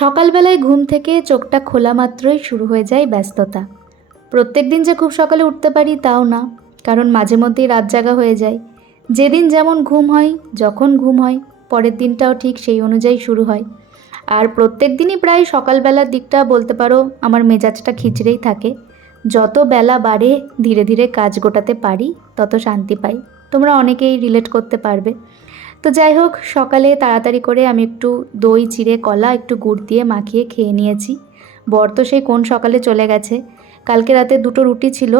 সকালবেলায় ঘুম থেকে চোখটা খোলা মাত্রই শুরু হয়ে যায় ব্যস্ততা। প্রত্যেক দিন যে খুব সকালে উঠতে পারি তাও না, কারণ মাঝে মধ্যেই রাত জাগা হয়ে যায়। যেদিন যেমন ঘুম হয়, যখন ঘুম হয়, পরের দিনটাও ঠিক সেই অনুযায়ী শুরু হয়। আর প্রত্যেক দিনই প্রায় সকালবেলার দিকটা বলতে পারো আমার মেজাজটা খিচড়েই থাকে। যত বেলা বাড়ে ধীরে ধীরে কাজ গোটাতে পারি তত শান্তি পাই। তোমরা অনেকেই রিলেট করতে পারবে। তো যাই হোক, সকালে তাড়াতাড়ি করে আমি একটু দই চিড়ে কলা একটু গুড় দিয়ে মাখিয়ে খেয়ে নিয়েছি। বর তো সেই কোন সকালে চলে গেছে। কালকে রাতে 2টো রুটি ছিল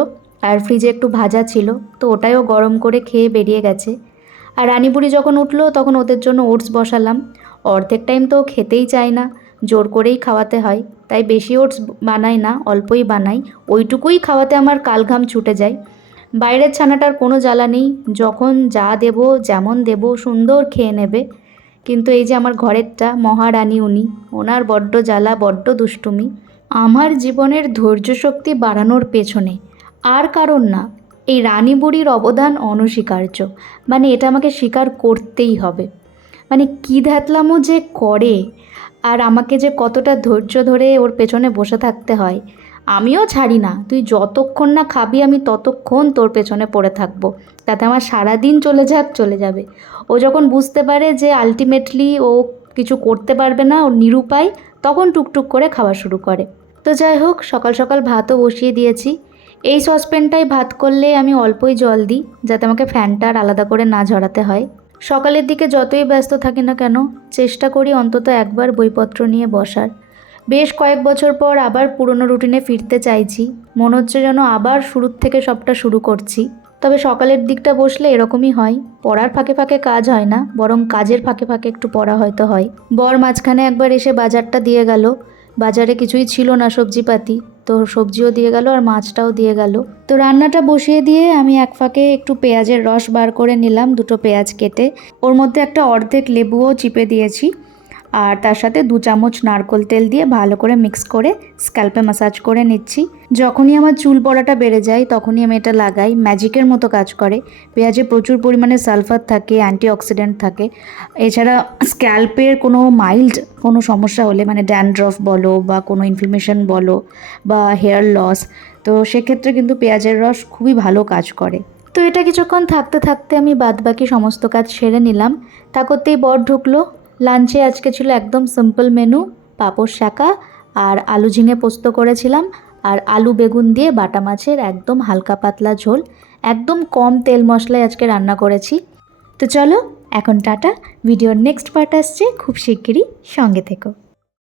আর ফ্রিজে একটু ভাজা ছিল, তো ওটাইও গরম করে খেয়ে বেরিয়ে গেছে। আর রানীবুড়ি যখন উঠলো তখন ওদের জন্য ওটস বসালাম। অর্ধেক টাইম তো খেতেই চায় না, জোর করেই খাওয়াতে হয়, তাই বেশি ওটস বানাই না, অল্পই বানাই। ওইটুকুই খাওয়াতে আমার কালঘাম ছুটে যায়। বাইরের ছানাটার কোনো জ্বালা নেই, যখন যা দেব যেমন দেব সুন্দর খেয়ে নেবে। কিন্তু এই যে আমার ঘরেরটা মহারানী, ওনার বড্ড জ্বালা, বড্ড দুষ্টুমি। আমার জীবনের ধৈর্য শক্তি বাড়ানোর পেছনে আর কারণ না, এই রানী বুড়ির অবদান অনস্বীকার্য। মানে এটা আমাকে স্বীকার করতেই হবে। মানে কী ধ্যাতলামো যে করে, আর আমাকে যে কতটা ধৈর্য ধরে ওর পেছনে বসে থাকতে হয়। আমিও ছাড়ি না, তুই যতক্ষণ না খাবি আমি ততক্ষণ তোর পেছনে পড়ে থাকবো, তাতে আমার সারা দিন চলে যাবে। ও যখন বুঝতে পারে যে আলটিমেটলি ও কিছু করতে পারবে না, ও নিরুপায়, তখন টুকটুক করে খাওয়া শুরু করে। তো যাই হোক, সকাল সকাল ভাতও বসিয়ে দিয়েছি। এই সসপ্যানটায় ভাত করলে আমি অল্পই জল দিই, যাতে আমাকে ফ্যানটা আর আলাদা করে না ঝরাতে হয়। সকালের দিকে যতই ব্যস্ত থাকি না কেন, চেষ্টা করি অন্তত একবার বইপত্র নিয়ে বসার। বেশ কয়েক বছর পর আবার পুরনো রুটিনে ফিরতে চাইছি। মনে হচ্ছে যেন আবার শুরুর থেকে সবটা শুরু করছি। তবে সকালের দিকটা বসলে এরকমই হয়, পড়ার ফাঁকে ফাঁকে কাজ হয় না, বরং কাজের ফাঁকে ফাঁকে একটু পড়া হয়তো হয়। বর মাঝখানে একবার এসে বাজারটা দিয়ে গেল। বাজারে কিছুই ছিল না সবজিপাতি, তো সবজিও দিয়ে গেল আর মাছটাও দিয়ে গেল। তো রান্নাটা বসিয়ে দিয়ে আমি এক ফাঁকে একটু পেঁয়াজের রস বার করে নিলাম, 2টো পেঁয়াজ কেটে। ওর মধ্যে একটা অর্ধেক লেবুও চিপে দিয়েছি। আর তার সাথে 2 চামচ নারকেল তেল দিয়ে ভালো করে মিক্স করে স্ক্যাল্পে ম্যাসাজ করে নিচ্ছি। যখনই আমার চুল পড়াটা বেড়ে যায় তখনই আমি এটা লাগাই, ম্যাজিকের মতো কাজ করে। পেঁয়াজে প্রচুর পরিমাণে সালফার থাকে, অ্যান্টিঅক্সিডেন্ট থাকে। এছাড়া স্ক্যাল্পের কোনো মাইল্ড কোনো সমস্যা হলে, মানে ড্যান্ড্রফ বলো বা কোনো ইনফ্লামেশন বলো বা হেয়ার লস, তো সেক্ষেত্রে কিন্তু পেঁয়াজের রস খুবই ভালো কাজ করে। তো এটা কিছুক্ষণ থাকতে থাকতে আমি বাদবাকি সমস্ত কাজ সেরে নিলাম। তা করতেই বর ঢুকলো। লাঞ্চে আজকে ছিল একদম সিম্পল মেনু, পাঁপড় শাকা আর আলু ঝিঙে পোস্ত করেছিলাম, আর আলু বেগুন দিয়ে বাটা মাছের একদম হালকা পাতলা ঝোল। একদম কম তেল মশলায় আজকে রান্না করেছি। তো চলো এখন টাটা, ভিডিওর নেক্সট পার্ট আসছে খুব শিগগিরই, সঙ্গে থেকো।